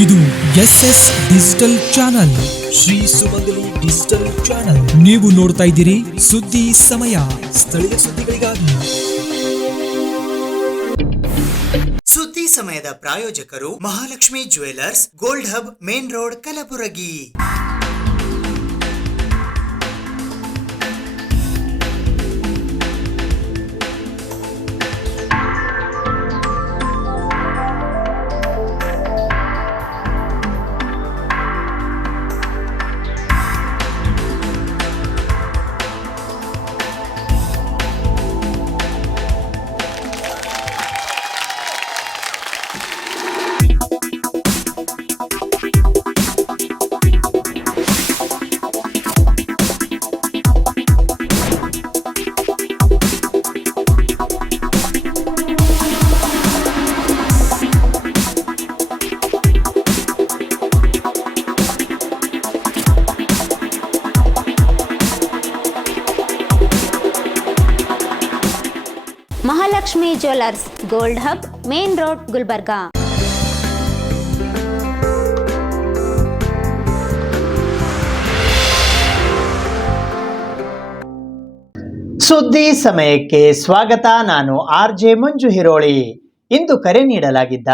ಇದು SS digital channel, Shri ಸುಮಂಗಲಿ digital channel. ನೀವು ನೋಡ್ತಾ ಇದ್ದೀರಿ ಸುದ್ದಿ ಸಮಯ, ಸ್ಥಳೀಯ ಸುದ್ದಿಗಳಿಗಾಗಿ. ಸುದ್ದಿ ಸಮಯದ ಪ್ರಾಯೋಜಕರು Mahalakshmi jewellers, gold hub, main road, Kalaburagi. Mahalakshmi jewellers, gold hub, main road, Gulbarga. ಸುದ್ದಿ ಸಮಯಕ್ಕೆ ಸ್ವಾಗತ. ನಾನು RJ ಮಂಜು ಹಿರೋಳಿ. ಇಂದು ಕರೆ ನೀಡಲಾಗಿದ್ದ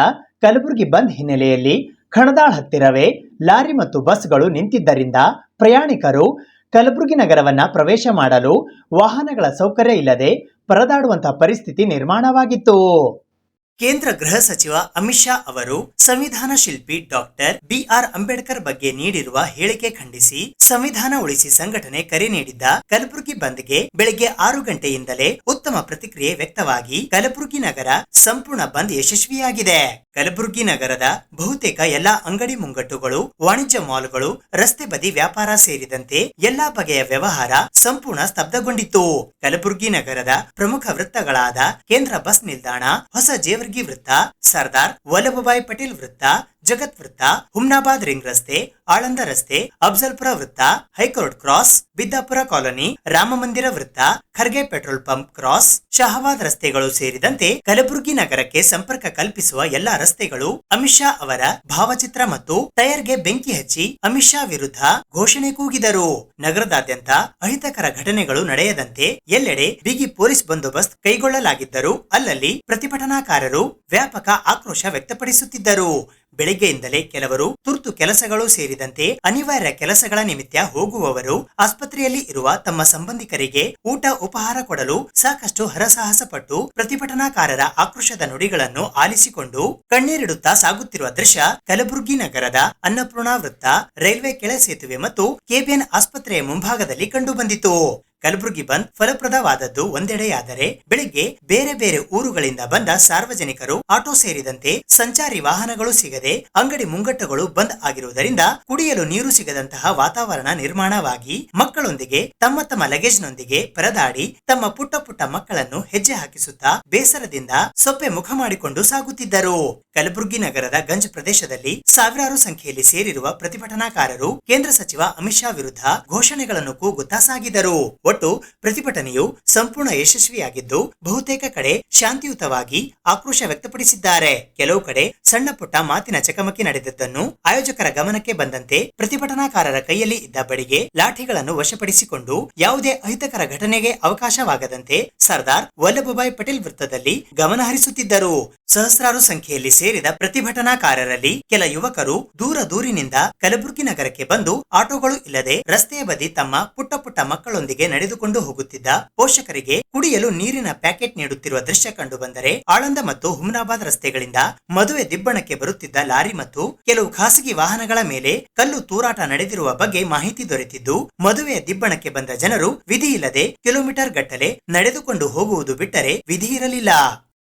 ಕಲಬುರಗಿ ಬಂದ್ ಹಿನ್ನೆಲೆಯಲ್ಲಿ ಖಣದಾಳ್ ಹತ್ತಿರವೇ ಲಾರಿ ಮತ್ತು ಬಸ್ಗಳು ನಿಂತಿದ್ದರಿಂದ ಪ್ರಯಾಣಿಕರು ಕಲಬುರಗಿ ನಗರವನ್ನ ಪ್ರವೇಶ ಮಾಡಲು ವಾಹನಗಳ ಸೌಕರ್ಯ ಇಲ್ಲದೆ ಪರದಾಡುವಂತಹ ಪರಿಸ್ಥಿತಿ ನಿರ್ಮಾಣವಾಗಿತ್ತು. ಕೇಂದ್ರ ಗೃಹ ಸಚಿವ ಅಮಿತ್ ಶಾ ಅವರು ಸಂವಿಧಾನ ಶಿಲ್ಪಿ ಡಾಕ್ಟರ್ BR ಅಂಬೇಡ್ಕರ್ ಬಗ್ಗೆ ನೀಡಿರುವ ಹೇಳಿಕೆ ಖಂಡಿಸಿ ಸಂವಿಧಾನ ಉಳಿಸಿ ಸಂಘಟನೆ ಕರೆ ನೀಡಿದ್ದ ಕಲಬುರಗಿ ಬಂದ್ಗೆ ಬೆಳಗ್ಗೆ 6 ಗಂಟೆಯಿಂದಲೇ ಉತ್ತಮ ಪ್ರತಿಕ್ರಿಯೆ ವ್ಯಕ್ತವಾಗಿ ಕಲಬುರಗಿ ನಗರ ಸಂಪೂರ್ಣ ಬಂದ್ ಯಶಸ್ವಿಯಾಗಿದೆ. ಕಲಬುರಗಿ ನಗರದ ಬಹುತೇಕ ಎಲ್ಲಾ ಅಂಗಡಿ ಮುಂಗಟ್ಟುಗಳು, ವಾಣಿಜ್ಯ ಮಾಲ್ಗಳು, ರಸ್ತೆ ಬದಿ ವ್ಯಾಪಾರ ಸೇರಿದಂತೆ ಎಲ್ಲಾ ಬಗೆಯ ವ್ಯವಹಾರ ಸಂಪೂರ್ಣ ಸ್ತಬ್ಧಗೊಂಡಿತ್ತು. ಕಲಬುರಗಿ ನಗರದ ಪ್ರಮುಖ ವೃತ್ತಗಳಾದ ಕೇಂದ್ರ ಬಸ್ ನಿಲ್ದಾಣ, ಹೊಸ ಜೇವರ್ಗಿ ವೃತ್ತ, ಸರ್ದಾರ್ ವಲ್ಲಭಭಾಯಿ ಪಟೇಲ್ ವೃತ್ತ, ಜಗತ್ ವೃತ್ತ, ಹುಮ್ನಾಬಾದ್ ರಿಂಗ್ ರಸ್ತೆ, ಆಳಂದ ರಸ್ತೆ, ಅಫ್ಜಲ್ಪುರ ವೃತ್ತ, ಹೈಕೋರ್ಟ್ ಕ್ರಾಸ್, ಬಿದ್ದಾಪುರ ಕಾಲೋನಿ, ರಾಮಮಂದಿರ ವೃತ್ತ, Kharge petrol pump cross, Shahabad ರಸ್ತೆಗಳು ಸೇರಿದಂತೆ ಕಲಬುರಗಿ ನಗರಕ್ಕೆ ಸಂಪರ್ಕ ಕಲ್ಪಿಸುವ ಎಲ್ಲಾ ರಸ್ತೆಗಳು ಅಮಿತ್ ಶಾ ಅವರ ಭಾವಚಿತ್ರ ಮತ್ತು ಟೈರ್ಗೆ ಬೆಂಕಿ ಹಚ್ಚಿ ಅಮಿತ್ ಶಾ ವಿರುದ್ಧ ಘೋಷಣೆ ಕೂಗಿದರು. ನಗರದಾದ್ಯಂತ ಅಹಿತಕರ ಘಟನೆಗಳು ನಡೆಯದಂತೆ ಎಲ್ಲೆಡೆ ಬಿಗಿ ಪೊಲೀಸ್ ಬಂದೋಬಸ್ತ್ ಕೈಗೊಳ್ಳಲಾಗಿದ್ದರೂ ಅಲ್ಲಲ್ಲಿ ಪ್ರತಿಭಟನಾಕಾರರು ವ್ಯಾಪಕ ಆಕ್ರೋಶ ವ್ಯಕ್ತಪಡಿಸುತ್ತಿದ್ದರು. ಬೆಳಿಗ್ಗೆಯಿಂದಲೇ ಕೆಲವರು ತುರ್ತು ಕೆಲಸಗಳು ಸೇರಿದಂತೆ ಅನಿವಾರ್ಯ ಕೆಲಸಗಳ ನಿಮಿತ್ತ ಹೋಗುವವರು ಆಸ್ಪತ್ರೆಯಲ್ಲಿ ಇರುವ ತಮ್ಮ ಸಂಬಂಧಿಕರಿಗೆ ಊಟ ಉಪಹಾರ ಕೊಡಲು ಸಾಕಷ್ಟು ಹರಸಾಹಸ ಪಟ್ಟು ಪ್ರತಿಭಟನಾಕಾರರ ಆಕ್ರೋಶದ ನುಡಿಗಳನ್ನು ಆಲಿಸಿಕೊಂಡು ಕಣ್ಣೀರಿಡುತ್ತಾ ಸಾಗುತ್ತಿರುವ ದೃಶ್ಯ ಕಲಬುರಗಿ ನಗರದ ಅನ್ನಪೂರ್ಣ ವೃತ್ತ, ರೈಲ್ವೆ ಕೆಳ ಸೇತುವೆ ಮತ್ತು KBN ಆಸ್ಪತ್ರೆಯ ಮುಂಭಾಗದಲ್ಲಿ ಕಂಡುಬಂದಿತು. ಕಲಬುರಗಿ ಬಂದ್ ಫಲಪ್ರದವಾದದ್ದು ಒಂದೆಡೆಯಾದರೆ ಬೆಳಿಗ್ಗೆ ಬೇರೆ ಬೇರೆ ಊರುಗಳಿಂದ ಬಂದ ಸಾರ್ವಜನಿಕರು, ಆಟೋ ಸೇರಿದಂತೆ ಸಂಚಾರಿ ವಾಹನಗಳು ಸಿಗದೆ ಅಂಗಡಿ ಮುಂಗಟ್ಟುಗಳು ಬಂದ್ ಆಗಿರುವುದರಿಂದ ಕುಡಿಯಲು ನೀರು ಸಿಗದಂತಹ ವಾತಾವರಣ ನಿರ್ಮಾಣವಾಗಿ ಮಕ್ಕಳೊಂದಿಗೆ ತಮ್ಮ ತಮ್ಮ ಲಗೇಜ್ನೊಂದಿಗೆ ಪರದಾಡಿ ತಮ್ಮ ಪುಟ್ಟ ಪುಟ್ಟ ಮಕ್ಕಳನ್ನು ಹೆಜ್ಜೆ ಹಾಕಿಸುತ್ತಾ ಬೇಸರದಿಂದ ಸೊಪ್ಪೆ ಮುಖ ಮಾಡಿಕೊಂಡು ಸಾಗುತ್ತಿದ್ದರು. ಕಲಬುರಗಿ ನಗರದ ಗಂಜ್ ಪ್ರದೇಶದಲ್ಲಿ ಸಾವಿರಾರು ಸಂಖ್ಯೆಯಲ್ಲಿ ಸೇರಿರುವ ಪ್ರತಿಭಟನಾಕಾರರು ಕೇಂದ್ರ ಸಚಿವ ಅಮಿತ್ ಶಾ ವಿರುದ್ಧ ಘೋಷಣೆಗಳನ್ನು ಕೂಗುತ್ತಾ ಸಾಗಿದರು. ಒಟ್ಟು ಪ್ರತಿಭಟನೆಯು ಸಂಪೂರ್ಣ ಯಶಸ್ವಿಯಾಗಿದ್ದು ಬಹುತೇಕ ಕಡೆ ಶಾಂತಿಯುತವಾಗಿ ಆಕ್ರೋಶ ವ್ಯಕ್ತಪಡಿಸಿದ್ದಾರೆ. ಕೆಲವು ಕಡೆ ಸಣ್ಣ ಪುಟ್ಟ ಮಾತಿನ ಚಕಮಕಿ ನಡೆದಿದ್ದನ್ನು ಆಯೋಜಕರ ಗಮನಕ್ಕೆ ಬಂದಂತೆ ಪ್ರತಿಭಟನಾಕಾರರ ಕೈಯಲ್ಲಿ ಇದ್ದ ಬಡಿಗೆ, ಲಾಠಿಗಳನ್ನು ವಶಪಡಿಸಿಕೊಂಡು ಯಾವುದೇ ಅಹಿತಕರ ಘಟನೆಗೆ ಅವಕಾಶವಾಗದಂತೆ ಸರ್ದಾರ್ ವಲ್ಲಭಭಾಯಿ ಪಟೇಲ್ ವೃತ್ತದಲ್ಲಿ ಗಮನ ಹರಿಸುತ್ತಿದ್ದರು. ಸಹಸ್ರಾರು ಸಂಖ್ಯೆಯಲ್ಲಿ ಸೇರಿದ ಪ್ರತಿಭಟನಾಕಾರರಲ್ಲಿ ಕೆಲ ಯುವಕರು ದೂರಿನಿಂದ ಕಲಬುರಗಿ ನಗರಕ್ಕೆ ಬಂದು ಆಟೋಗಳು ಇಲ್ಲದೆ ರಸ್ತೆಯ ಬದಿ ತಮ್ಮ ಪುಟ್ಟ ಪುಟ್ಟ ಮಕ್ಕಳೊಂದಿಗೆ ನಡೆದುಕೊಂಡು ಹೋಗುತ್ತಿದ್ದ ಪೋಷಕರಿಗೆ ಕುಡಿಯಲು ನೀರಿನ ಪ್ಯಾಕೆಟ್ ನೀಡುತ್ತಿರುವ ದೃಶ್ಯ ಕಂಡು ಬಂದರೆ, ಆಳಂದ ಮತ್ತು ಹುಮ್ನಾಬಾದ್ ರಸ್ತೆಗಳಿಂದ ಮದುವೆ ದಿಬ್ಬಣಕ್ಕೆ ಬರುತ್ತಿದ್ದ ಲಾರಿ ಮತ್ತು ಕೆಲವು ಖಾಸಗಿ ವಾಹನಗಳ ಮೇಲೆ ಕಲ್ಲು ತೂರಾಟ ನಡೆದಿರುವ ಬಗ್ಗೆ ಮಾಹಿತಿ ದೊರೆತಿದ್ದು, ಮದುವೆಯ ದಿಬ್ಬಣಕ್ಕೆ ಬಂದ ಜನರು ವಿಧಿ ಇಲ್ಲದೆ ಕಿಲೋಮೀಟರ್ ಗಟ್ಟಲೆ ನಡೆದುಕೊಂಡು ಹೋಗುವುದು ಬಿಟ್ಟರೆ ವಿಧಿ ಇರಲಿಲ್ಲ.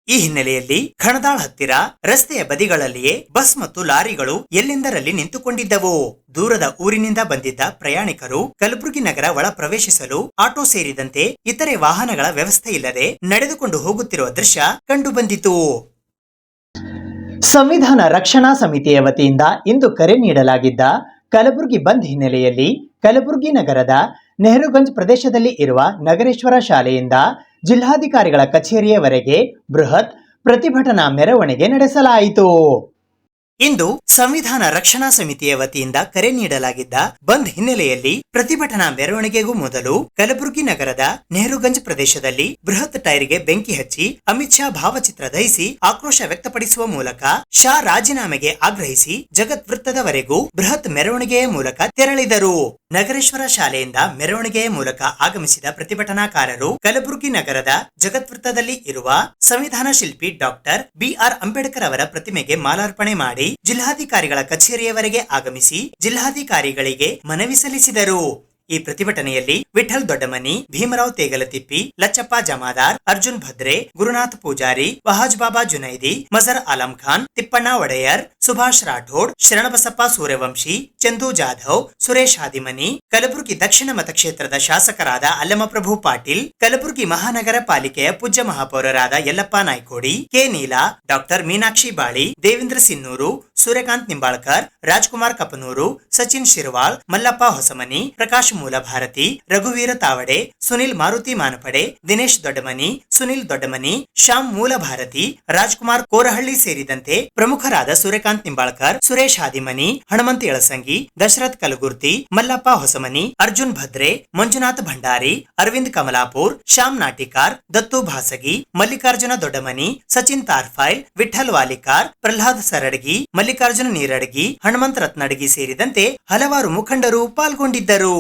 ಈ ಹಿನ್ನೆಲೆಯಲ್ಲಿ ಖಣದಾಳ್ ಹತ್ತಿರ ರಸ್ತೆಯ ಬದಿಗಳಲ್ಲಿಯೇ ಬಸ್ ಮತ್ತು ಲಾರಿಗಳು ಎಲ್ಲೆಂದರಲ್ಲಿ ನಿಂತುಕೊಂಡಿದ್ದವು. ದೂರದ ಊರಿನಿಂದ ಬಂದಿದ್ದ ಪ್ರಯಾಣಿಕರು ಕಲಬುರಗಿ ನಗರ ಒಳ ಪ್ರವೇಶಿಸಲು ಆಟೋ ಸೇರಿದಂತೆ ಇತರೆ ವಾಹನಗಳ ವ್ಯವಸ್ಥೆ ಇಲ್ಲದೆ ನಡೆದುಕೊಂಡು ಹೋಗುತ್ತಿರುವ ದೃಶ್ಯ ಕಂಡುಬಂದಿತು. ಸಂವಿಧಾನ ರಕ್ಷಣಾ ಸಮಿತಿಯ ವತಿಯಿಂದ ಇಂದು ಕರೆ ನೀಡಲಾಗಿದ್ದ ಕಲಬುರಗಿ ಬಂದ್ ಹಿನ್ನೆಲೆಯಲ್ಲಿ ಕಲಬುರಗಿ ನಗರದ ನೆಹರುಗಂಜ್ ಪ್ರದೇಶದಲ್ಲಿ ಇರುವ ನಗರೇಶ್ವರ ಶಾಲೆಯಿಂದ ಜಿಲ್ಲಾಧಿಕಾರಿಗಳ ಕಚೇರಿಯವರೆಗೆ ಬೃಹತ್ ಪ್ರತಿಭಟನಾ ಮೆರವಣಿಗೆ ನಡೆಸಲಾಯಿತು. ಇಂದು ಸಂವಿಧಾನ ರಕ್ಷಣಾ ಸಮಿತಿಯ ವತಿಯಿಂದ ಕರೆ ನೀಡಲಾಗಿದ್ದ ಬಂದ್ ಹಿನ್ನೆಲೆಯಲ್ಲಿ ಪ್ರತಿಭಟನಾ ಮೆರವಣಿಗೆಗೂ ಮೊದಲು ಕಲಬುರಗಿ ನಗರದ ನೆಹರುಗಂಜ್ ಪ್ರದೇಶದಲ್ಲಿ ಬೃಹತ್ ಟೈರ್ಗೆ ಬೆಂಕಿ ಹಚ್ಚಿ ಅಮಿತ್ ಶಾ ಭಾವಚಿತ್ರ ದಹಿಸಿ ಆಕ್ರೋಶ ವ್ಯಕ್ತಪಡಿಸುವ ಮೂಲಕ ಶಾ ರಾಜೀನಾಮೆಗೆ ಆಗ್ರಹಿಸಿ ಜಗತ್ ವೃತ್ತದವರೆಗೂ ಬೃಹತ್ ಮೆರವಣಿಗೆಯ ಮೂಲಕ ತೆರಳಿದರು. ನಗರೇಶ್ವರ ಶಾಲೆಯಿಂದ ಮೆರವಣಿಗೆಯ ಮೂಲಕ ಆಗಮಿಸಿದ ಪ್ರತಿಭಟನಾಕಾರರು ಕಲಬುರಗಿ ನಗರದ ಜಗತ್ ವೃತ್ತದಲ್ಲಿ ಇರುವ ಸಂವಿಧಾನ ಶಿಲ್ಪಿ ಡಾಕ್ಟರ್ ಬಿಆರ್ ಅಂಬೇಡ್ಕರ್ ಅವರ ಪ್ರತಿಮೆಗೆ ಮಾಲಾರ್ಪಣೆ ಮಾಡಿ ಜಿಲ್ಲಾಧಿಕಾರಿಗಳ ಕಚೇರಿಯವರೆಗೆ ಆಗಮಿಸಿ ಜಿಲ್ಲಾಧಿಕಾರಿಗಳಿಗೆ ಮನವಿ ಸಲ್ಲಿಸಿದರು. ಈ ಪ್ರತಿಭಟನೆಯಲ್ಲಿ ವಿಠಲ್ ದೊಡ್ಡಮನಿ, ಭೀಮರಾವ್ ತೇಗಲತಿಪ್ಪಿ, ಲಚ್ಚಪ್ಪ ಜಮಾದಾರ್, ಅರ್ಜುನ್ ಭದ್ರೆ, ಗುರುನಾಥ್ ಪೂಜಾರಿ, ವಹಾಜ್ ಬಾಬಾ ಜುನೈದಿ, ಮಜರ್ ಆಲಂ ಖಾನ್, ತಿಪ್ಪಣ್ಣ ಒಡೆಯರ್, ಸುಭಾಷ್ ರಾಠೋಡ್, ಶರಣಬಸಪ್ಪ ಸೂರ್ಯವಂಶಿ, ಚಂದು ಜಾಧವ್, ಸುರೇಶ್ ಹಾದಿಮನಿ, ಕಲಬುರಗಿ ದಕ್ಷಿಣ ಮತಕ್ಷೇತ್ರದ ಶಾಸಕರಾದ ಅಲ್ಲಮಪ್ರಭು ಪಾಟೀಲ್, ಕಲಬುರಗಿ ಮಹಾನಗರ ಪಾಲಿಕೆಯ ಪೂಜ್ಯ ಮಹಾಪೌರರಾದ ಯಲ್ಲಪ್ಪ ನಾಯ್ಕೋಡಿ, ಕೆ ನೀಲಾ, ಡಾಕ್ಟರ್ ಮೀನಾಕ್ಷಿ ಬಾಳಿ, ದೇವೇಂದ್ರ ಸಿನ್ನೂರು, ಸೂರ್ಯಕಾಂತ್ ನಿಂಬಾಳ್ಕರ್, ರಾಜ್ಕುಮಾರ್ ಕಪನೂರು, ಸಚಿನ್ ಶಿರ್ವಾಳ್, ಮಲ್ಲಪ್ಪ ಹೊಸಮನಿ, ಪ್ರಕಾಶ್ ಮೂಲ ಭಾರತಿ, ರಘುವೀರ ತಾವಡೆ, ಸುನಿಲ್ ಮಾರುತಿ ಮಾನಪಡೆ, ದಿನೇಶ್ ದೊಡ್ಡಮನಿ, ಸುನಿಲ್ ದೊಡ್ಡಮನಿ, ಶ್ಯಾಮ್ ಮೂಲ ಭಾರತಿ, ರಾಜ್ಕುಮಾರ್ ಕೋರಹಳ್ಳಿ ಸೇರಿದಂತೆ ಪ್ರಮುಖರಾದ ಸೂರ್ಯಕಾಂತ್ ನಿಂಬಾಳ್ಕರ್, ಸುರೇಶ್ ಹಾದಿಮನಿ, ಹಣಮಂತ ಯಳಸಂಗಿ, ದಶರಥ್ ಕಲಗುರ್ತಿ, ಮಲ್ಲಪ್ಪ ಹೊಸಮನಿ, ಅರ್ಜುನ್ ಭದ್ರೆ, ಮಂಜುನಾಥ್ ಭಂಡಾರಿ, ಅರವಿಂದ್ ಕಮಲಾಪುರ್, ಶ್ಯಾಮ್ ನಾಟಿಕಾರ್, ದತ್ತು ಭಾಸಗಿ, ಮಲ್ಲಿಕಾರ್ಜುನ ದೊಡ್ಡಮನಿ, ಸಚಿನ್ ತಾರ್ಫೈಲ್, ವಿಠಲ್ ವಾಲಿಕಾರ್, ಪ್ರಹ್ಲಾದ್ ಸರಡಗಿ, ಮಲ್ಲಿಕಾರ್ಜುನ ನೀರಡಗಿ, ಹನುಮಂತ್ ರತ್ನಡಗಿ ಸೇರಿದಂತೆ ಹಲವಾರು ಮುಖಂಡರು ಪಾಲ್ಗೊಂಡಿದ್ದರು.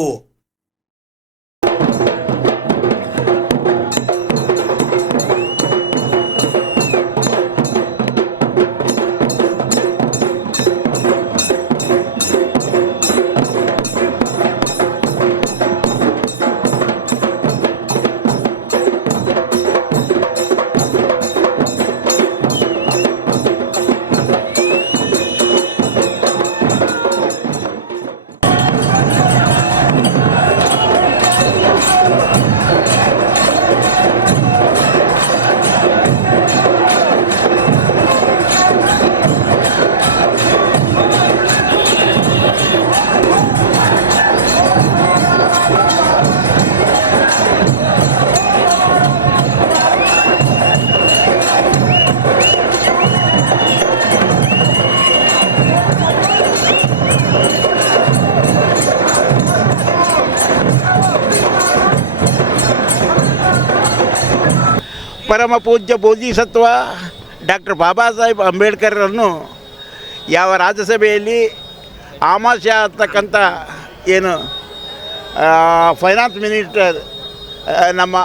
ಪರಮ ಪೂಜ್ಯ ಬೋಧಿಸತ್ವ ಡಾಕ್ಟರ್ ಬಾಬಾ ಸಾಹೇಬ್ ಅಂಬೇಡ್ಕರ್ರನ್ನು ಯಾವ ರಾಜ್ಯಸಭೆಯಲ್ಲಿ ಆಮಾಶಯ ಅಂತಕ್ಕಂಥ ಏನು ಫೈನಾನ್ಸ್ ಮಿನಿಸ್ಟರ್ ನಮ್ಮ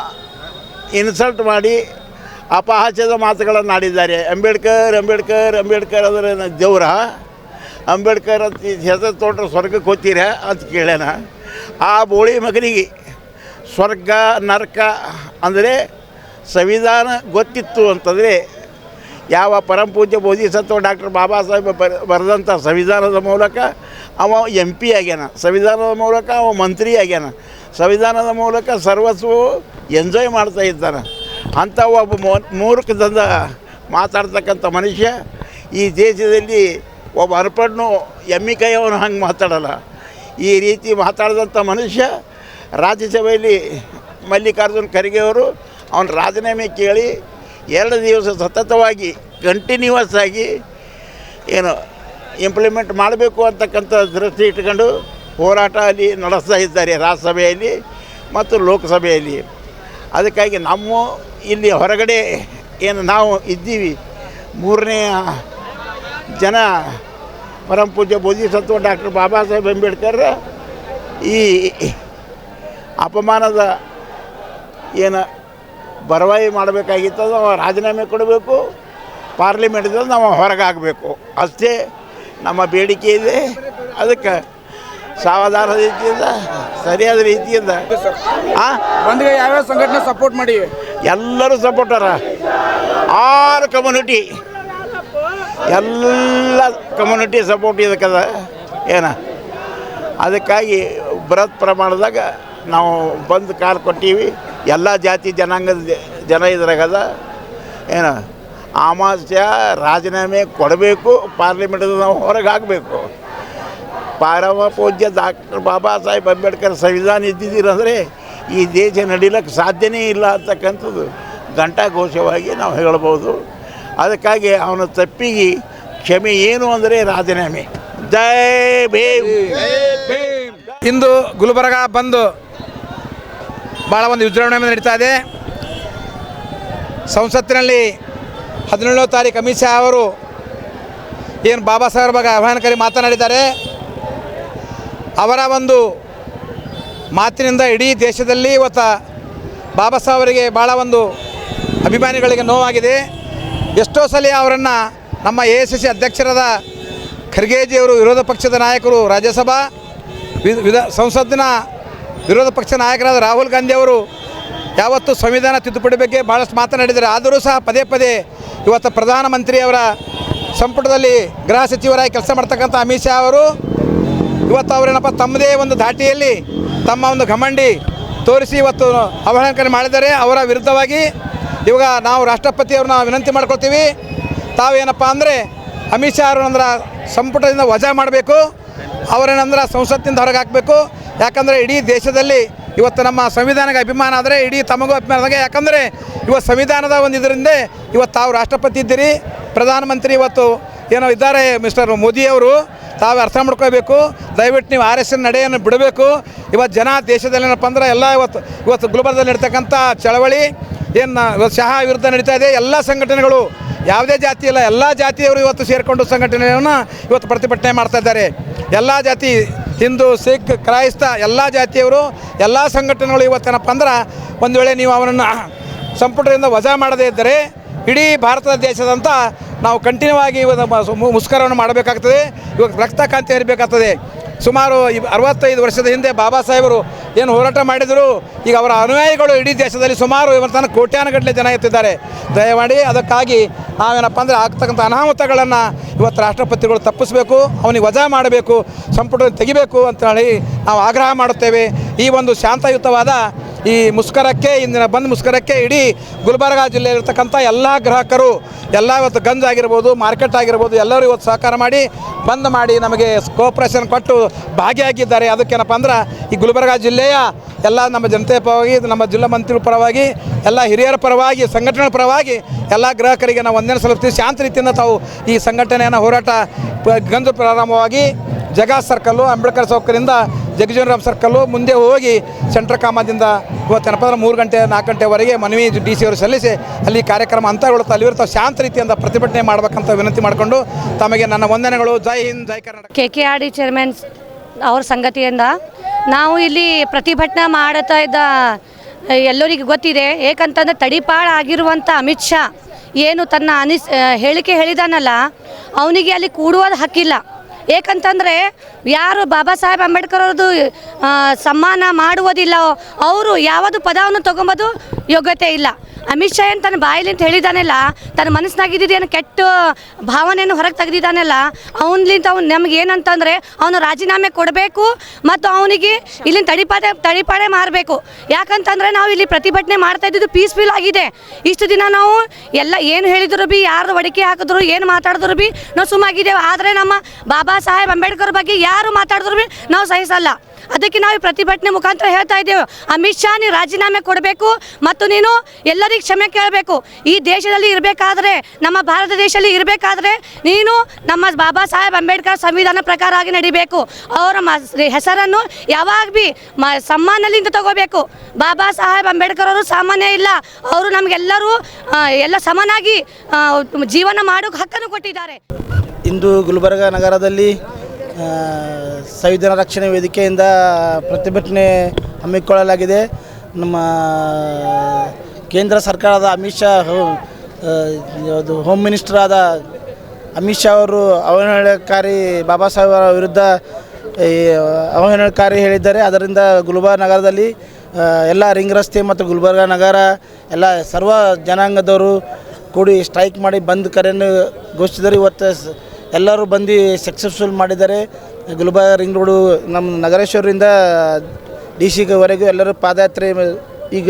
ಇನ್ಸಲ್ಟ್ ಮಾಡಿ ಅಪಹಾಸ್ಯದ ಮಾತುಗಳನ್ನು ಆಡಿದ್ದಾರೆ. ಅಂಬೇಡ್ಕರ್ ಅಂಬೇಡ್ಕರ್ ಅಂಬೇಡ್ಕರ್ ಅದರ ದೇವ್ರ ಅಂಬೇಡ್ಕರ್ ಅಂತ ಹೆಸರು ತೊಗೊಂಡ್ರೆ ಸ್ವರ್ಗಕ್ಕೆ ಹೋಗ್ತೀರ ಅಂತ ಕೇಳ್ಯಾನ. ಆ ಬೋಳಿ ಮಗನಿಗೆ ಸ್ವರ್ಗ ನರಕ ಅಂದರೆ ಸಂವಿಧಾನ ಗೊತ್ತಿತ್ತು ಅಂತಂದರೆ ಯಾವ ಪರಮ ಪೂಜ್ಯ ಬೋಧಿಸತ್ವ ಡಾಕ್ಟರ್ ಬಾಬಾ ಸಾಹೇಬ್ ಬರೆದಂಥ ಸಂವಿಧಾನದ ಮೂಲಕ ಅವ MP ಆಗ್ಯಾನ, ಸಂವಿಧಾನದ ಮೂಲಕ ಅವ ಮಂತ್ರಿ ಆಗ್ಯಾನ, ಸಂವಿಧಾನದ ಮೂಲಕ ಸರ್ವಸ್ವ ಎಂಜಾಯ್ ಮಾಡ್ತಾ ಇದ್ದಾನೆ. ಅಂಥ ಒಬ್ಬ ಮೂರ್ಖದಿಂದ ಮಾತಾಡ್ತಕ್ಕಂಥ ಮನುಷ್ಯ ಈ ದೇಶದಲ್ಲಿ ಒಬ್ಬ ಅರ್ಪಣ್ಣು ಎಮ್ಮಿ ಕೈಯವನು ಹಂಗೆ ಮಾತಾಡಲ್ಲ. ಈ ರೀತಿ ಮಾತಾಡಿದಂಥ ಮನುಷ್ಯ ರಾಜ್ಯಸಭೆಯಲ್ಲಿ ಮಲ್ಲಿಕಾರ್ಜುನ್ ಖರ್ಗೆ ಅವರು ಅವನ ರಾಜೀನಾಮೆ ಕೇಳಿ 2 ದಿವಸ ಸತತವಾಗಿ ಕಂಟಿನ್ಯೂವಸ್ ಆಗಿ ಏನು ಇಂಪ್ಲಿಮೆಂಟ್ ಮಾಡಬೇಕು ಅಂತಕ್ಕಂಥ ದೃಷ್ಟಿ ಇಟ್ಕೊಂಡು ಹೋರಾಟ ಅಲ್ಲಿ ನಡೆಸ್ತಾ ಇದ್ದಾರೆ ರಾಜ್ಯಸಭೆಯಲ್ಲಿ ಮತ್ತು ಲೋಕಸಭೆಯಲ್ಲಿ. ಅದಕ್ಕಾಗಿ ನಮ್ಮ ಇಲ್ಲಿ ಹೊರಗಡೆ ಏನು ನಾವು ಇದ್ದೀವಿ 3ನೇ ಜನ ಪರಮ ಪೂಜ್ಯ ಬೋಧಿಸತ್ವ ಡಾಕ್ಟರ್ ಬಾಬಾ ಸಾಹೇಬ್ ಅಂಬೇಡ್ಕರ್ ಈ ಅಪಮಾನದ ಏನು ಬರವಾಯಿ ಮಾಡಬೇಕಾಗಿತ್ತು, ನಾವು ರಾಜೀನಾಮೆ ಕೊಡಬೇಕು, ಪಾರ್ಲಿಮೆಂಟ್ದಲ್ಲಿ ನಾವು ಹೊರಗೆ ಆಗಬೇಕು, ಅಷ್ಟೇ ನಮ್ಮ ಬೇಡಿಕೆ ಇದೆ. ಅದಕ್ಕೆ ಸಾವಧಾನ ರೀತಿಯಿಂದ ಸರಿಯಾದ ರೀತಿಯಿಂದ ಬಂದ್ಗೆ ಯಾವ್ಯಾವ ಸಂಘಟನೆ ಸಪೋರ್ಟ್ ಮಾಡಿ ಎಲ್ಲರೂ ಸಪೋರ್ಟರ, ಆಲ್ ಕಮ್ಯುನಿಟಿ ಎಲ್ಲ ಕಮ್ಯುನಿಟಿ ಸಪೋರ್ಟ್ ಇದಕ್ಕದ ಏನ. ಅದಕ್ಕಾಗಿ ಬೃಹತ್ ಪ್ರಮಾಣದಾಗ ನಾವು ಬಂದು ಕಾಲು ಕೊಟ್ಟೀವಿ. ಎಲ್ಲ ಜಾತಿ ಜನಾಂಗದ ಜನ ಇದ್ರಾಗದ ಏನು ಆಮಾಸ್ಯ ರಾಜೀನಾಮೆ ಕೊಡಬೇಕು, ಪಾರ್ಲಿಮೆಂಟ್ದು ನಾವು ಹೊರಗೆ ಆಗಬೇಕು. ಪರಮ ಪೂಜ್ಯ ಡಾಕ್ಟರ್ ಬಾಬಾ ಸಾಹೇಬ್ ಅಂಬೇಡ್ಕರ್ ಸಂವಿಧಾನ ಇದ್ದಿದ್ದೀರಂದರೆ ಈ ದೇಶ ನಡೀಲಿಕ್ಕೆ ಸಾಧ್ಯನೇ ಇಲ್ಲ ಅಂತಕ್ಕಂಥದ್ದು ಘಂಟಾಘೋಷವಾಗಿ ನಾವು ಹೇಳ್ಬೋದು. ಅದಕ್ಕಾಗಿ ಅವನ ತಪ್ಪಿಗೆ ಕ್ಷಮೆ ಏನು ಅಂದರೆ ರಾಜೀನಾಮೆ. ಜೈ ಭೀಮ್. ಇಂದು ಗುಲ್ಬರ್ಗ ಬಂದು ಭಾಳ ಒಂದು ವಿಜೃಂಭಣೆ ನಡೀತಾ ಇದೆ. ಸಂಸತ್ತಿನಲ್ಲಿ 17ನೇ ತಾರೀಕು ಅಮಿತ್ ಶಾ ಅವರು ಏನು ಬಾಬಾ ಸಾಹೇಬ್ ಬಗ್ಗೆ ಆಹ್ವಾನಕಾರಿ ಮಾತನಾಡಿದ್ದಾರೆ. ಅವರ ಒಂದು ಮಾತಿನಿಂದ ಇಡೀ ದೇಶದಲ್ಲಿ ಇವತ್ತು ಬಾಬಾ ಸಾಹೇಬ್ ಅವರಿಗೆ ಭಾಳ ಒಂದು ಅಭಿಮಾನಿಗಳಿಗೆ ನೋವಾಗಿದೆ. ಎಷ್ಟೋ ಸಲ ಅವರನ್ನು ನಮ್ಮ AICC ಅಧ್ಯಕ್ಷರಾದ ಖರ್ಗೆಜಿಯವರು, ವಿರೋಧ ಪಕ್ಷದ ನಾಯಕರು, ರಾಜ್ಯಸಭಾ ಸಂಸತ್ತಿನ ವಿರೋಧ ಪಕ್ಷ ನಾಯಕರಾದ ರಾಹುಲ್ ಗಾಂಧಿ ಅವರು ಯಾವತ್ತು ಸಂವಿಧಾನ ತಿದ್ದುಪಡಿ ಬಗ್ಗೆ ಭಾಳಷ್ಟು ಮಾತನಾಡಿದ್ದಾರೆ. ಆದರೂ ಸಹ ಪದೇ ಪದೇ ಇವತ್ತು ಪ್ರಧಾನಮಂತ್ರಿಯವರ ಸಂಪುಟದಲ್ಲಿ ಗೃಹ ಸಚಿವರಾಗಿ ಕೆಲಸ ಮಾಡ್ತಕ್ಕಂಥ ಅಮಿತ್ ಶಾ ಅವರು ಇವತ್ತು ಅವರೇನಪ್ಪ ತಮ್ಮದೇ ಒಂದು ಧಾಟಿಯಲ್ಲಿ ತಮ್ಮ ಒಂದು ಘಮಂಡಿ ತೋರಿಸಿ ಇವತ್ತು ಅವಹೇಳನ ಮಾಡಿದ್ದಾರೆ. ಅವರ ವಿರುದ್ಧವಾಗಿ ಇವಾಗ ನಾವು ರಾಷ್ಟ್ರಪತಿಯವ್ರನ್ನ ವಿನಂತಿ ಮಾಡ್ಕೊಳ್ತೀವಿ, ತಾವೇನಪ್ಪ ಅಂದರೆ ಅಮಿತ್ ಶಾ ಅವ್ರನ್ನಂದ್ರೆ ಸಂಪುಟದಿಂದ ವಜಾ ಮಾಡಬೇಕು, ಅವರೇನಂದ್ರೆ ಸಂಸತ್ತಿನಿಂದ ಹೊರಗೆ ಹಾಕಬೇಕು. ಯಾಕಂದರೆ ಇಡೀ ದೇಶದಲ್ಲಿ ಇವತ್ತು ನಮ್ಮ ಸಂವಿಧಾನಕ್ಕೆ ಅಭಿಮಾನ ಆದರೆ ಇಡೀ ತಮಗೂ ಅಭಿಮಾನ ಆದಾಗ, ಯಾಕಂದರೆ ಇವತ್ತು ಸಂವಿಧಾನದ ಒಂದು ಇದರಿಂದ ಇವತ್ತು ತಾವು ರಾಷ್ಟ್ರಪತಿ ಇದ್ದೀರಿ, ಪ್ರಧಾನಮಂತ್ರಿ ಇವತ್ತು ಏನೋ ಇದ್ದಾರೆ ಮಿಸ್ಟರ್ ಮೋದಿಯವರು, ತಾವು ಅರ್ಥ ಮಾಡ್ಕೋಬೇಕು. ದಯವಿಟ್ಟು ನೀವು RSS ನಡೆಯನ್ನು ಬಿಡಬೇಕು. ಇವತ್ತು ಜನ ದೇಶದಲ್ಲಿ ಏನಪ್ಪ ಅಂದ್ರೆ ಎಲ್ಲ ಇವತ್ತು ಗುಲ್ಬರ್ಗದಲ್ಲಿ ನಡೀತಕ್ಕಂಥ ಚಳವಳಿ ಏನು ಶಹಾ ವಿರುದ್ಧ ನಡೀತಾ ಇದೆ. ಎಲ್ಲ ಸಂಘಟನೆಗಳು ಯಾವುದೇ ಜಾತಿ ಇಲ್ಲ, ಎಲ್ಲ ಜಾತಿಯವರು ಇವತ್ತು ಸೇರಿಕೊಂಡು ಸಂಘಟನೆಯನ್ನು ಇವತ್ತು ಪ್ರತಿಭಟನೆ ಮಾಡ್ತಾ ಇದ್ದಾರೆ. ಎಲ್ಲ ಜಾತಿ, ಹಿಂದೂ, ಸಿಖ್, ಕ್ರೈಸ್ತ ಎಲ್ಲ ಜಾತಿಯವರು ಎಲ್ಲ ಸಂಘಟನೆಗಳು ಇವತ್ತೇನಪ್ಪ ಅಂದ್ರೆ ಒಂದು ವೇಳೆ ನೀವು ಅವನನ್ನು ಸಂಪುಟದಿಂದ ವಜಾ ಮಾಡದೇ ಇದ್ದರೆ ಇಡೀ ಭಾರತ ದೇಶದಂತ ನಾವು ಕಂಟಿನ್ಯೂ ಆಗಿ ಮುಷ್ಕರವನ್ನು ಮಾಡಬೇಕಾಗ್ತದೆ. ಇವಾಗ ರಕ್ತಕಾಂತಿ ಹರಿಬೇಕಾಗ್ತದೆ. ಸುಮಾರು 65 ವರ್ಷದ ಹಿಂದೆ ಬಾಬಾ ಸಾಹೇಬರು ಏನು ಹೋರಾಟ ಮಾಡಿದರು, ಈಗ ಅವರ ಅನುಯಾಯಿಗಳು ಇಡೀ ದೇಶದಲ್ಲಿ ಸುಮಾರು ಇವತ್ತು ಕೋಟ್ಯಾನುಗಟ್ಟಲೆ ಜನ ಎತ್ತಿದ್ದಾರೆ. ದಯಮಾಡಿ ಅದಕ್ಕಾಗಿ ನಾವೇನಪ್ಪ ಅಂದರೆ ಆಗ್ತಕ್ಕಂಥ ಅನಾಹುತಗಳನ್ನು ಇವತ್ತು ರಾಷ್ಟ್ರಪತಿಗಳು ತಪ್ಪಿಸಬೇಕು, ಅವನಿಗೆ ವಜಾ ಮಾಡಬೇಕು, ಸಂಪುಟ ತೆಗಿಬೇಕು ಅಂತೇಳಿ ನಾವು ಆಗ್ರಹ ಮಾಡುತ್ತೇವೆ. ಈ ಒಂದು ಶಾಂತಯುತವಾದ ಈ ಮುಷ್ಕರಕ್ಕೆ, ಇಂದಿನ ಬಂದ್ ಮುಷ್ಕರಕ್ಕೆ ಇಡೀ ಗುಲ್ಬರ್ಗ ಜಿಲ್ಲೆಯಲ್ಲಿರ್ತಕ್ಕಂಥ ಎಲ್ಲ ಗ್ರಾಹಕರು ಎಲ್ಲ ಇವತ್ತು ಗಂಜ್ ಆಗಿರ್ಬೋದು, ಮಾರ್ಕೆಟ್ ಆಗಿರ್ಬೋದು, ಎಲ್ಲರೂ ಇವತ್ತು ಸಹಕಾರ ಮಾಡಿ ಬಂದ್ ಮಾಡಿ ನಮಗೆ ಕೋಆಪ್ರೇಷನ್ ಕೊಟ್ಟು ಭಾಗಿಯಾಗಿದ್ದಾರೆ. ಅದಕ್ಕೇನಪ್ಪ ಅಂದ್ರೆ ಈ ಗುಲ್ಬರ್ಗ ಜಿಲ್ಲೆಯ ಎಲ್ಲ ನಮ್ಮ ಜನತೆ ಪರವಾಗಿ, ನಮ್ಮ ಜಿಲ್ಲಾ ಮಂತ್ರಿಗಳ ಪರವಾಗಿ, ಎಲ್ಲ ಹಿರಿಯರ ಪರವಾಗಿ, ಸಂಘಟನೆಗಳ ಪರವಾಗಿ ಎಲ್ಲ ಗ್ರಾಹಕರಿಗೆ ನಾವು ವಂದನೆ ಸಲ್ಲಿಸ್ತೀವಿ. ಶಾಂತ ರೀತಿಯಿಂದ ತಾವು ಈ ಸಂಘಟನೆಯನ್ನು ಹೋರಾಟ ಗಂಜು ಪ್ರಾರಂಭವಾಗಿ ಜಗಾ ಸರ್ಕಲ್ಲು, ಅಂಬೇಡ್ಕರ್ ಚೌಕರಿಂದ ಜಗಜೀವನ್ ರಾಮ್ ಸರ್ಕಲ್ಲು ಮುಂದೆ ಹೋಗಿ ಸೆಂಟ್ರ್ ಕಾಮದಿಂದ ಇವತ್ತೇನಪ್ಪ ಅಂದ್ರೆ 3 ಗಂಟೆ 4 ಗಂಟೆವರೆಗೆ ಮನವಿ DC ಅವರು ಸಲ್ಲಿಸಿ ಅಲ್ಲಿ ಕಾರ್ಯಕ್ರಮ ಅಂತಗೊಳ್ಳುತ್ತೆ. ಅಲ್ಲಿರ್ತಾವೆ ಶಾಂತ ರೀತಿಯಿಂದ ಪ್ರತಿಭಟನೆ ಮಾಡಬೇಕಂತ ವಿನಂತಿ ಮಾಡಿಕೊಂಡು ತಮಗೆ ನನ್ನ ವಂದನೆಗಳು. ಜೈ ಹಿಂದ್, ಜೈ ಕರ್ನಾಟಕ. KKRD ಚೇರ್ಮನ್ ಅವ್ರ ಸಂಗತಿಯಿಂದ ನಾವು ಇಲ್ಲಿ ಪ್ರತಿಭಟನೆ ಮಾಡುತ್ತಾ ಇದ್ದ ಎಲ್ಲರಿಗೂ ಗೊತ್ತಿದೆ. ಏಕಂತಂದರೆ ತಡಿಪಾಳ ಆಗಿರುವಂಥ ಅಮಿತ್ ಶಾ ಏನು ತನ್ನ ಹೇಳಿಕೆ ಹೇಳಿದಾನಲ್ಲ, ಅವನಿಗೆ ಅಲ್ಲಿ ಕೂಡುವುದು ಹಕ್ಕಿಲ್ಲ. ಏಕಂತಂದರೆ ಯಾರು ಬಾಬಾ ಸಾಹೇಬ್ ಅಂಬೇಡ್ಕರ್ ಅವ್ರದ್ದು ಸನ್ಮಾನ ಮಾಡುವುದಿಲ್ಲ, ಅವರು ಯಾವುದು ಪದವನ್ನು ತೊಗೊಂಬೋದು ಯೋಗ್ಯತೆ ಇಲ್ಲ. ಅಮಿತ್ ಶಾ ಏನು ತನ್ನ ಬಾಯಿಲಿಂತ ಹೇಳಿದಾನೆಲ್ಲ, ತನ್ನ ಮನಸ್ಸಿನಾಗಿದ್ದೇನು ಕೆಟ್ಟ ಭಾವನೆಯನ್ನು ಹೊರಗೆ ತೆಗೆದಿದ್ದಾನೆಲ್ಲ, ಅವನಿಂದ ನಮ್ಗೆ ಏನಂತಂದರೆ ಅವನು ರಾಜೀನಾಮೆ ಕೊಡಬೇಕು ಮತ್ತು ಅವನಿಗೆ ಇಲ್ಲಿಂದ ತಡಿಪಾಡೆ ಮಾರಬೇಕು. ಯಾಕಂತಂದರೆ ನಾವು ಇಲ್ಲಿ ಪ್ರತಿಭಟನೆ ಮಾಡ್ತಾ ಇದ್ದಿದ್ದು ಪೀಸ್ಫುಲ್ ಆಗಿದೆ. ಇಷ್ಟು ದಿನ ನಾವು ಎಲ್ಲ ಏನು ಹೇಳಿದ್ರು ಬಿ, ಯಾರು ಒಡಕೆ ಹಾಕಿದ್ರು, ಏನು ಮಾತಾಡಿದ್ರು ಬಿ ನಾವು ಸುಮ್ಮಾಗಿದ್ದೇವೆ. ಆದರೆ ನಮ್ಮ ಬಾಬಾ ಸಾಹೇಬ್ ಅಂಬೇಡ್ಕರ್ ಬಗ್ಗೆ ಯಾರು ಮಾತಾಡಿದ್ರು ಬಿ ನಾವು ಸಹಿಸಲ್ಲ. ಅದಕ್ಕೆ ನಾವು ಪ್ರತಿಭಟನೆ ಮುಖಾಂತರ ಹೇಳ್ತಾ ಇದ್ದೇವೆ, ಅಮಿತ್ ಶಾ ನೀನು ರಾಜೀನಾಮೆ ಕೊಡಬೇಕು ಮತ್ತು ನೀನು ಎಲ್ಲರಿಗೂ ಕ್ಷಮೆ ಕೇಳಬೇಕು. ಈ ದೇಶದಲ್ಲಿ ಇರಬೇಕಾದ್ರೆ, ನಮ್ಮ ಭಾರತ ದೇಶದಲ್ಲಿ ಇರಬೇಕಾದ್ರೆ ನೀನು ನಮ್ಮ ಬಾಬಾ ಸಾಹೇಬ್ ಅಂಬೇಡ್ಕರ್ ಸಂವಿಧಾನ ಪ್ರಕಾರ ಆಗಿ ನಡಿಬೇಕು. ಅವರ ಹೆಸರನ್ನು ಯಾವಾಗ ಭೀ ಸಮ್ಮಾನದಿಂದ ತಗೋಬೇಕು. ಬಾಬಾ ಸಾಹೇಬ್ ಅಂಬೇಡ್ಕರ್ ಅವರು ಸಾಮಾನ್ಯ ಇಲ್ಲ, ಅವರು ನಮಗೆಲ್ಲರೂ ಎಲ್ಲ ಸಮನಾಗಿ ಜೀವನ ಮಾಡೋಕ್ಕೆ ಹಕ್ಕನ್ನು ಕೊಟ್ಟಿದ್ದಾರೆ. ಇಂದು ಗುಲ್ಬರ್ಗ ನಗರದಲ್ಲಿ ಸಂವಿಧಾನ ರಕ್ಷಣೆ ವೇದಿಕೆಯಿಂದ ಪ್ರತಿಭಟನೆ ಹಮ್ಮಿಕೊಳ್ಳಲಾಗಿದೆ. ನಮ್ಮ ಕೇಂದ್ರ ಸರ್ಕಾರದ ಅಮಿತ್ ಶಾ, ಹೋಮ್ ಮಿನಿಸ್ಟರ್ ಆದ ಅಮಿತ್ ಶಾ ಅವರು ಅವಹೇಳನಕಾರಿ ಬಾಬಾ ಸಾಹೇಬ್ ಅವರ ವಿರುದ್ಧ ಅವಹೇಳನಕಾರಿ ಹೇಳಿದ್ದಾರೆ. ಅದರಿಂದ ಗುಲ್ಬರ್ಗ ನಗರದಲ್ಲಿ ಎಲ್ಲ ರಿಂಗ್ ರಸ್ತೆ ಮತ್ತು ಗುಲ್ಬರ್ಗ ನಗರ ಎಲ್ಲ ಸರ್ವ ಜನಾಂಗದವರು ಕೂಡಿ ಸ್ಟ್ರೈಕ್ ಮಾಡಿ ಬಂದ್ ಕರೆಯನ್ನು ಘೋಷಿಸಿದ್ದಾರೆ. ಇವತ್ತು ಎಲ್ಲರೂ ಬಂದು ಸಕ್ಸಸ್ಫುಲ್ ಮಾಡಿದ್ದಾರೆ. ಗುಲ್ಬರ್ಗ ರಿಂಗ್ ರೋಡು ನಮ್ಮ ನಗರೇಶ್ವರದಿಂದ DC ಎಲ್ಲರೂ ಪಾದಯಾತ್ರೆ ಈಗ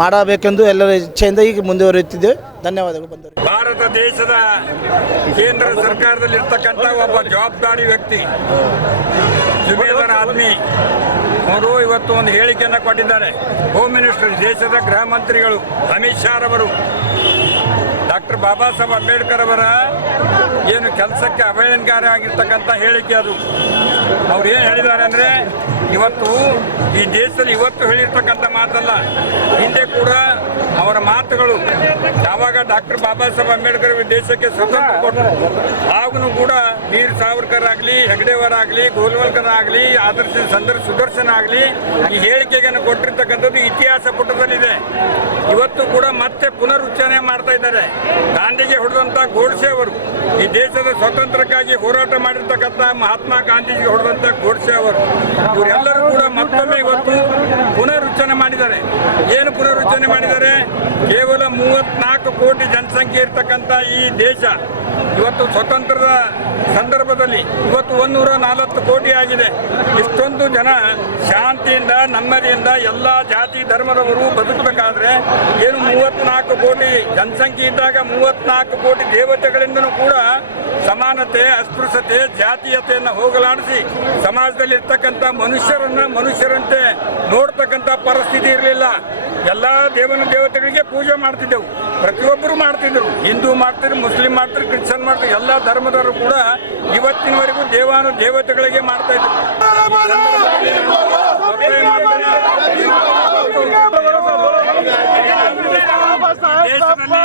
ಮಾಡಬೇಕೆಂದು ಎಲ್ಲರ ಇಚ್ಛೆಯಿಂದ ಈಗ ಮುಂದುವರಿಯುತ್ತಿದ್ದೇವೆ. ಧನ್ಯವಾದಗಳು. ಬಂದರು ಭಾರತ ದೇಶದ ಕೇಂದ್ರ ಸರ್ಕಾರದಲ್ಲಿರ್ತಕ್ಕಂಥ ಒಬ್ಬ ಜವಾಬ್ದಾರಿ ವ್ಯಕ್ತಿ, ಜುಬೇದಾರ್ ಆದ್ಮಿ ಅವರು ಇವತ್ತು ಒಂದು ಹೇಳಿಕೆಯನ್ನು ಕೊಟ್ಟಿದ್ದಾರೆ. ಹೋಮ್ ಮಿನಿಸ್ಟರ್, ದೇಶದ ಗೃಹ ಮಂತ್ರಿಗಳು ಅಮಿತ್ ಶಾ ರವರು ಡಾಕ್ಟರ್ ಬಾಬಾ ಸಾಹೇಬ್ ಅಂಬೇಡ್ಕರ್ ಅವರ ಏನು ಕೆಲಸಕ್ಕೆ ಅವಹೇಳನಕಾರಿ ಆಗಿರ್ತಕ್ಕಂಥ ಹೇಳಿಕೆ ಅದು. ಅವ್ರು ಏನು ಹೇಳಿದ್ದಾರೆ ಅಂದರೆ, ಇವತ್ತು ಈ ದೇಶದಲ್ಲಿ ಇವತ್ತು ಹೇಳಿರ್ತಕ್ಕಂಥ ಮಾತಲ್ಲ, ಹಿಂದೆ ಕೂಡ ಅವರ ಮಾತುಗಳು ಯಾವಾಗ ಡಾಕ್ಟರ್ ಬಾಬಾ ಸಾಹೇಬ್ ಅಂಬೇಡ್ಕರ್ ದೇಶಕ್ಕೆ ಸ್ವತಂತ್ರ ಕೊಟ್ಟರು ಆಗೂ ಕೂಡ ವೀರ್ ಸಾವರ್ಕರ್ ಆಗಲಿ, ಹೆಗಡೆಯವರ್ ಆಗಲಿ, ಗೋಲ್ವಲ್ಕರ್ ಆಗಲಿ, ಆದರ್ಶ ಸುದರ್ಶನ್ ಆಗಲಿ ಈ ಹೇಳಿಕೆಯನ್ನು ಕೊಟ್ಟಿರ್ತಕ್ಕಂಥದ್ದು ಇತಿಹಾಸ ಪುಟದಲ್ಲಿದೆ. ಇವತ್ತು ಕೂಡ ಮತ್ತೆ ಪುನರುಚ್ಚಾರಣೆ ಮಾಡ್ತಾ ಇದ್ದಾರೆ. ಗಾಂಧಿಗೆ ಹೊಡೆದಂಥ ಗೋಡ್ಸೆ ಅವರು, ಈ ದೇಶದ ಸ್ವಾತಂತ್ರ್ಯಕ್ಕಾಗಿ ಹೋರಾಟ ಮಾಡಿರ್ತಕ್ಕಂಥ ಮಹಾತ್ಮ ಗಾಂಧೀಜಿಗೆ ಹೊಡೆದಂಥ ಗೋಡ್ಸೆ ಅವರು, ಇವರೆಲ್ಲರೂ ಕೂಡ ಮತ್ತೊಮ್ಮೆ ಇವತ್ತು ಪುನರುಚ್ಚಾರಣೆ ಮಾಡಿದ್ದಾರೆ. ಏನು ಪುನರುಚ್ಚಾರಣೆ ಮಾಡಿದ್ದಾರೆ? ಕೇವಲ 34 ಕೋಟಿ ಜನಸಂಖ್ಯೆ ಇರ್ತಕ್ಕಂಥ ಈ ದೇಶ ಇವತ್ತು ಸ್ವತಂತ್ರದ ಸಂದರ್ಭದಲ್ಲಿ ಇವತ್ತು 140 ಕೋಟಿ ಆಗಿದೆ. ಇಷ್ಟೊಂದು ಜನ ಶಾಂತಿಯಿಂದ ನೆಮ್ಮದಿಯಿಂದ ಎಲ್ಲ ಜಾತಿ ಧರ್ಮದವರು ಬದುಕಬೇಕಾದ್ರೆ ಏನು 34 ಕೋಟಿ ಜನಸಂಖ್ಯೆ ಇದ್ದಾಗ 34 ಕೋಟಿ ದೇವತೆಗಳಿಂದನೂ ಕೂಡ ಸಮಾನತೆ, ಅಸ್ಪೃಶ್ಯತೆ, ಜಾತೀಯತೆಯನ್ನು ಹೋಗಲಾಡಿಸಿ ಸಮಾಜದಲ್ಲಿ ಇರ್ತಕ್ಕಂಥ ಮನುಷ್ಯರಂತೆ ನೋಡ್ತಕ್ಕಂಥ ಪರಿಸ್ಥಿತಿ ಇರಲಿಲ್ಲ. ಎಲ್ಲ ದೇವತೆಗಳಿಗೆ ಪೂಜೆ ಮಾಡ್ತಿದ್ದೆವು, ಪ್ರತಿಯೊಬ್ಬರು ಮಾಡ್ತಿದ್ದರು. ಹಿಂದೂ ಮಾಡ್ತಿದ್ರು, ಮುಸ್ಲಿಂ ಮಾಡ್ತಿದ್ರು, ಕ್ರಿಶ್ಚಿಯನ್ ಮಾಡ್ತಿದ್ರು, ಎಲ್ಲ ಧರ್ಮದವರು ಕೂಡ ಇವತ್ತಿನವರೆಗೂ ದೇವತೆಗಳಿಗೆ ಮಾಡ್ತಾ ಇದ್ರು. ದೇಶದಲ್ಲಿ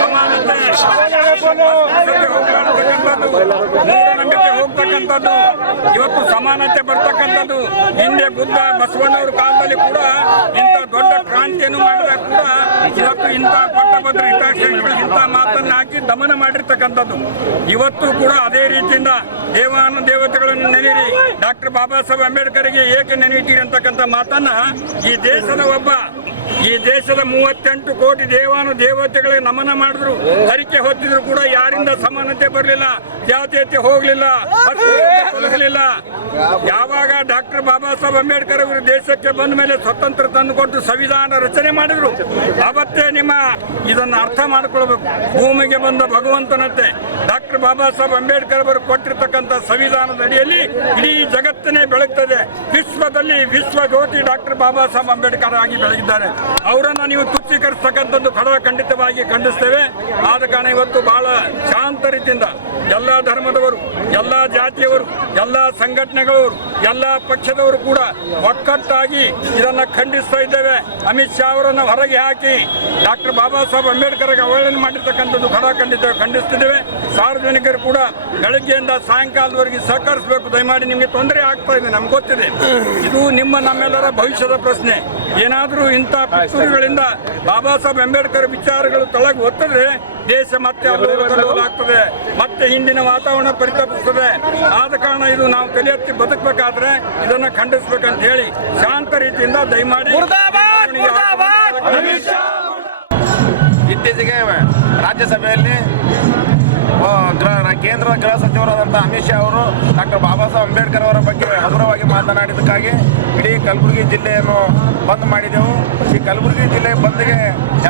ಸಮಾನತೆ, ಮೂಢನಂಬಿಕೆ ಹೋಗ್ತಕ್ಕಂಥದ್ದು, ಇವತ್ತು ಸಮಾನತೆ ಬರ್ತಕ್ಕಂಥದ್ದು. ಹಿಂದೆ ಬುದ್ಧ ಬಸವಣ್ಣವ್ರ ಕಾಲದಲ್ಲಿ ಕೂಡ ಇಂಥ ದೊಡ್ಡ ಕ್ರಾಂತಿಯನ್ನು ಮಾಡಿದಾಗ ಕೂಡ ಇವತ್ತು ಇಂಥ ಪಟ್ಟಭದ್ರ ಹಿತಾಸಕ್ತಿಗಳು ಇಂಥ ಮಾತನ್ನು ಹಾಕಿ ದಮನ ಮಾಡಿರ್ತಕ್ಕಂಥದ್ದು. ಇವತ್ತು ಕೂಡ ಅದೇ ರೀತಿಯಿಂದ ದೇವತೆಗಳನ್ನು ನೆನೆಯಿರಿ, ಡಾಕ್ಟರ್ ಬಾಬಾ ಸಾಹೇಬ್ ಅಂಬೇಡ್ಕರ್ಗೆ ಏಕೆ ನೆನೆಯಿತೀರಿ ಅಂತಕ್ಕಂಥ ಮಾತನ್ನ ಈ ದೇಶದ 38 ಕೋಟಿ ದೇವತೆಗಳಿಗೆ ನಮನ ಮಾಡಿದ್ರು, ಹರಿಕೆ ಹೊತ್ತಿದ್ರು ಕೂಡ ಯಾರಿಂದ ಸಮಾನತೆ ಬರಲಿಲ್ಲ, ಜಾತೀಯತೆ ಹೋಗಲಿಲ್ಲ, ತೊಲಗಲಿಲ್ಲ. ಯಾವಾಗ ಡಾಕ್ಟರ್ ಬಾಬಾ ಸಾಹೇಬ್ ಅಂಬೇಡ್ಕರ್ ಅವರು ದೇಶಕ್ಕೆ ಬಂದ ಮೇಲೆ ಸ್ವತಂತ್ರ ತಂದುಕೊಟ್ಟು ಸಂವಿಧಾನ ರಚನೆ ಮಾಡಿದ್ರು, ಅವತ್ತೇ ಇದನ್ನು ಅರ್ಥ ಮಾಡಿಕೊಳ್ಬೇಕು. ಭೂಮಿಗೆ ಬಂದ ಭಗವಂತನಂತೆ ಡಾಕ್ಟರ್ ಬಾಬಾ ಸಾಹೇಬ್ ಅಂಬೇಡ್ಕರ್ ಅವರು ಕೊಟ್ಟಿರ್ತಕ್ಕಂಥ ಸಂವಿಧಾನದ ಅಡಿಯಲ್ಲಿ ಇಡೀ ಜಗತ್ತನ್ನೇ ಬೆಳಗ್ತದೆ. ವಿಶ್ವದಲ್ಲಿ ವಿಶ್ವ ಜ್ಯೋತಿ ಡಾಕ್ಟರ್ ಬಾಬಾ ಸಾಹೇಬ್ ಅಂಬೇಡ್ಕರ್ ಆಗಿ ಬೆಳಗಿದ್ದಾರೆ. ಅವರನ್ನು ನೀವು ತುಚ್ಛೀಕರಿಸ್ತಕ್ಕಂಥದ್ದು ಖಂಡಿತವಾಗಿ ಖಂಡಿಸ್ತೇವೆ. ಆದ ಕಾರಣ ಇವತ್ತು ಬಹಳ ಶಾಂತ ರೀತಿಯಿಂದ ಎಲ್ಲ ಧರ್ಮದವರು, ಎಲ್ಲ ಜಾತಿಯವರು, ಎಲ್ಲ ಸಂಘಟನೆಗಳವರು, ಎಲ್ಲ ಪಕ್ಷದವರು ಕೂಡ ಒಕ್ಕಟ್ಟಾಗಿ ಇದನ್ನು ಖಂಡಿಸ್ತಾ ಇದ್ದೇವೆ. ಅಮಿತ್ ಶಾ ಅವರನ್ನು ಹೊರಗೆ ಹಾಕಿ ಡಾಕ್ಟರ್ ಬಾಬಾ ಸಾಹೇಬ್ ಅಂಬೇಡ್ಕರ್ಗೆ ಅವಹೇಳನ ಮಾಡಿರ್ತಕ್ಕಂಥದ್ದು ಖಂಡಿಸ್ತಿದ್ದೇವೆ. ಸಾರ್ವಜನಿಕರು ಕೂಡ ಬೆಳಗ್ಗೆಯಿಂದ ಸಾಯಂಕಾಲದವರೆಗೆ ಸಹಕರಿಸಬೇಕು. ದಯಮಾಡಿ ನಿಮಗೆ ತೊಂದರೆ ಆಗ್ತಾ ಇದೆ, ನಮ್ಗೆ ಗೊತ್ತಿದೆ. ಇದು ನಮ್ಮೆಲ್ಲರ ಭವಿಷ್ಯದ ಪ್ರಶ್ನೆ. ಏನಾದರೂ ಇಂಥ ಪಿತೂರಿಗಳಿಂದ ಬಾಬಾ ಸಾಹೇಬ್ ಅಂಬೇಡ್ಕರ್ ವಿಚಾರಗಳು ತಳಗೆ ಒತ್ತಿದ್ರೆ ದೇಶ ಮತ್ತೆ ಆಗ್ತದೆ, ಮತ್ತೆ ಹಿಂದಿನ ವಾತಾವರಣ ಪರಿತಪಿಸ್ತದೆ. ಆದ ಕಾರಣ ಇದು ನಾವು ತಲೆ ಎತ್ತಿ ಬದುಕಬೇಕಾದ್ರೆ ಇದನ್ನು ಖಂಡಿಸ್ಬೇಕಂತ ಹೇಳಿ ಶಾಂತ ರೀತಿಯಿಂದ ದಯಮಾಡಿ. ಇತ್ತೀಚೆಗೆ ರಾಜ್ಯಸಭೆಯಲ್ಲಿ ಕೇಂದ್ರ ಗೃಹ ಸಚಿವರಾದಂಥ ಅಮಿತ್ ಶಾ ಅವರು ಡಾಕ್ಟರ್ ಬಾಬಾ ಸಾಹೇಬ್ ಅಂಬೇಡ್ಕರ್ ಅವರ ಬಗ್ಗೆ ಹಗುರವಾಗಿ ಮಾತನಾಡಿದ್ದಕ್ಕಾಗಿ ಇಡೀ ಕಲಬುರಗಿ ಜಿಲ್ಲೆಯನ್ನು ಬಂದ್ ಮಾಡಿದೆವು. ಈ ಕಲಬುರಗಿ ಜಿಲ್ಲೆ ಬಂದ್ಗೆ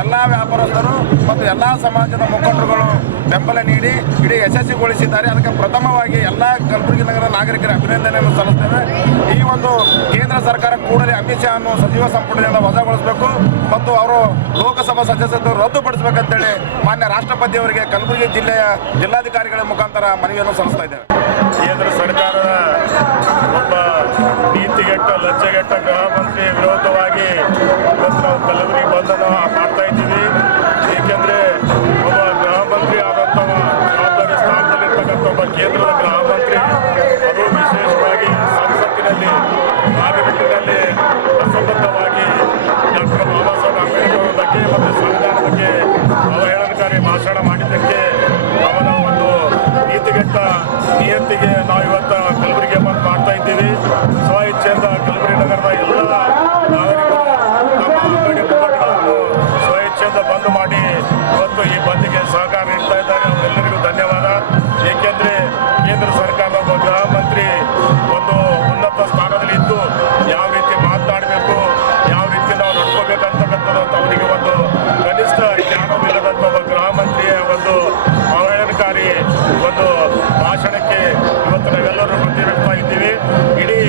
ಎಲ್ಲ ವ್ಯಾಪಾರಸ್ಥರು ಮತ್ತು ಎಲ್ಲ ಸಮಾಜದ ಮುಖಂಡರುಗಳು ಬೆಂಬಲ ನೀಡಿ ಇಡೀ ಯಶಸ್ವಿಗೊಳಿಸಿದ್ದಾರೆ. ಅದಕ್ಕೆ ಪ್ರಥಮವಾಗಿ ಎಲ್ಲ ಕಲಬುರಗಿ ನಗರದ ನಾಗರಿಕರ ಅಭಿನಂದನೆಯನ್ನು ಸಲ್ಲಿಸ್ತೇವೆ. ಈ ಒಂದು ಕೇಂದ್ರ ಸರ್ಕಾರ ಕೂಡಲೇ ಅಮಿತ್ ಶಾ ಅನ್ನು ಸಚಿವ ಸಂಪುಟದಿಂದ ವಜಾಗೊಳಿಸಬೇಕು ಮತ್ತು ಅವರು ಲೋಕಸಭಾ ಸದಸ್ಯತ್ವ ರದ್ದುಪಡಿಸಬೇಕಂತೇಳಿ ಮಾನ್ಯ ರಾಷ್ಟ್ರಪತಿಯವರಿಗೆ ಕಲಬುರಗಿ ಜಿಲ್ಲೆಯ ಜಿಲ್ಲಾಧಿಕಾರಿಗಳ ಮುಖಾಂತರ ಮನವಿಯನ್ನು ಸಲ್ಲಿಸ್ತಾ ಇದ್ದೇವೆ. ಕೇಂದ್ರ ಸರ್ಕಾರದ ಒಬ್ಬ ನೀತಿಗೆಟ್ಟ ಲಜ್ಜೆಗೆಟ್ಟ ಗೃಹ ಮಂತ್ರಿ ವಿರೋಧವಾಗಿ ಇವತ್ತು ನಾವು ಕಲಬುರಗಿ ಬಂಧನ ಮಾಡ್ತಾ ಇದ್ದೀವಿ. ಏಕೆಂದರೆ ಒಬ್ಬ ಗೃಹ ಮಂತ್ರಿ ಆದಂಥವ ಜವಾಬ್ದಾರಿ ಸ್ಥಾನದಲ್ಲಿರ್ತಕ್ಕಂಥ ಒಬ್ಬ ಕೇಂದ್ರದ ಗೃಹ ಮಂತ್ರಿ, ಅದು ವಿಶೇಷವಾಗಿ ಸಂಸತ್ತಿನಲ್ಲಿ ಪಾರ್ಲಿಮೆಂಟಿನಲ್ಲಿ ಅಸಂಬದ್ಧವಾಗಿ ಡಾಕ್ಟರ್ ಬಾಬಾ ಸಾಹೇಬ್ ಅಂಬೇಡ್ಕರ್ ಬಗ್ಗೆ ಮತ್ತು ಸಂವಿಧಾನದ ಬಗ್ಗೆ ಅವಹೇಳನಕಾರಿ ಭಾಷಣ ಮಾಡಿದ್ದಕ್ಕೆ ಅವನ ಒಂದು ನೀತಿಗೆಟ್ಟ ನಿಯತ್ತಿಗೆ ನಾವು ಇವತ್ತು ಕಲಬುರಗಿ ಬಂದ್ ಮಾಡ್ತಾ ಇದ್ದೀವಿ. ಸ್ವ ಇಚ್ಛೆಯಿಂದ ಕಲಬುರಗಿ ನಗರದ ಎಲ್ಲ ನಾಗರಿಕರು ನಮ್ಮ ಅಂಗಡಿ ಮುಖಂಡಗಳನ್ನು ಸ್ವ ಇಚ್ಛೆಯಿಂದ ಬಂದ್ ಮಾಡಿ ಇವತ್ತು ಈ ಬಂದ್ಗೆ ಸಹಕಾರ ನೀಡ್ತಾ ಇದ್ದಾರೆ. ಅವರೆಲ್ಲರಿಗೂ ಧನ್ಯವಾದ. ಏಕೆಂದರೆ ಕೇಂದ್ರ ಸರ್ಕಾರದ ಒಬ್ಬ ಗೃಹ ಮಂತ್ರಿ ಒಂದು ಉನ್ನತ ಸ್ಥಾನದಲ್ಲಿ ಇದ್ದು ಯಾವ ರೀತಿ ಮಾತನಾಡಬೇಕು, ಯಾವ ರೀತಿ ನಾವು ನಡ್ಕೋಬೇಕಂತಕ್ಕಂಥದ್ದು ಅವರಿಗೆ ಒಂದು ಕನಿಷ್ಠ ಜ್ಞಾನವಿಲ್ಲದಂಥ ಒಬ್ಬ ಗೃಹ ಮಂತ್ರಿಯ ಒಂದು ಅವಹೇಳನಕಾರಿ ಒಂದು ಭಾಷಣಕ್ಕೆ ಇವತ್ತು ನಾವೆಲ್ಲರೂ ಪ್ರತಿಭಟಿಸ್ತಾ ಇದ್ದೀವಿ. ಇಡೀ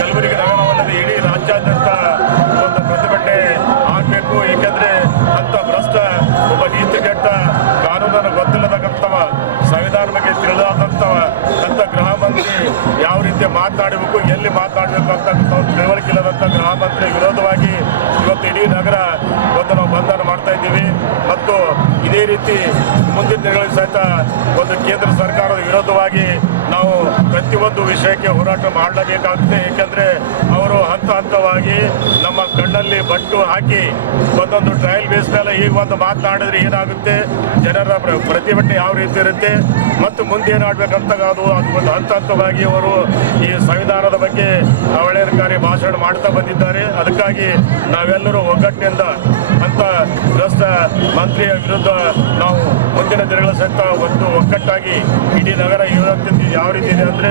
ಕಲಬುರಗಿ ನಗರವಲ್ಲದೆ ಇಡೀ ರಾಜ್ಯಾದ್ಯಂತ ಒಂದು ಪ್ರತಿಭಟನೆ ಆಗಬೇಕು. ಏಕೆಂದರೆ ಅಂಥ ಭ್ರಷ್ಟ ಒಬ್ಬ ನೀತಿಗೆಟ್ಟ ಮಾತನಾಡಬೇಕು, ಎಲ್ಲಿ ಮಾತನಾಡಬೇಕು ಅಂತ ತಿಳುವಳಿಕೆ ಇಲ್ಲದಂಥ ಗೃಹ ಮಂತ್ರಿ ವಿರೋಧವಾಗಿ ಇವತ್ತು ಇಡೀ ನಗರ ಒಂದು ನಾವು ಬಂಧನ ಮಾಡ್ತಾ ಇದ್ದೀವಿ. ಮತ್ತು ಇದೇ ರೀತಿ ಮುಂದಿನ ದಿನಗಳಲ್ಲಿ ಸಹಿತ ಒಂದು ಕೇಂದ್ರ ಸರ್ಕಾರದ ವಿರೋಧವಾಗಿ ನಾವು ಪ್ರತಿಯೊಂದು ವಿಷಯಕ್ಕೆ ಹೋರಾಟ ಮಾಡಲೇಬೇಕಾಗ್ತದೆ. ಏಕೆಂದರೆ ಅವರು ಹಂತ ಹಂತವಾಗಿ ನಮ್ಮ ಕಣ್ಣಲ್ಲಿ ಬಟ್ಟು ಹಾಕಿ ಒಂದೊಂದು ಟ್ರಯಲ್ ಬೇಸ್ ಮೇಲೆ ಈಗ ಒಂದು ಮಾತನಾಡಿದ್ರೆ ಏನಾಗುತ್ತೆ, ಜನರ ಪ್ರತಿಭಟನೆ ಯಾವ ರೀತಿ ಇರುತ್ತೆ ಮತ್ತು ಮುಂದೆ ಏನಾಗಬೇಕಂತ ಅದು ಒಂದು ಹಂತ ಹಂತವಾಗಿ ಅವರು ಈ ಸಂವಿಧಾನದ ಬಗ್ಗೆ ಅವಹೇಳನಕಾರಿ ಭಾಷಣ ಮಾಡ್ತಾ ಬಂದಿದ್ದಾರೆ. ಅದಕ್ಕಾಗಿ ನಾವೆಲ್ಲರೂ ಒಗ್ಗಟ್ಟಿನಿಂದ ಅಂತ ಭ್ರಷ್ಟ ಮಂತ್ರಿಯ ವಿರುದ್ಧ ನಾವು ಮುಂದಿನ ದಿನಗಳ ಸಹಿತ ಒಂದು ಒಗ್ಗಟ್ಟಾಗಿ ಇಡೀ ನಗರ ಯಾವ ರೀತಿ ಇದೆ ಅಂದರೆ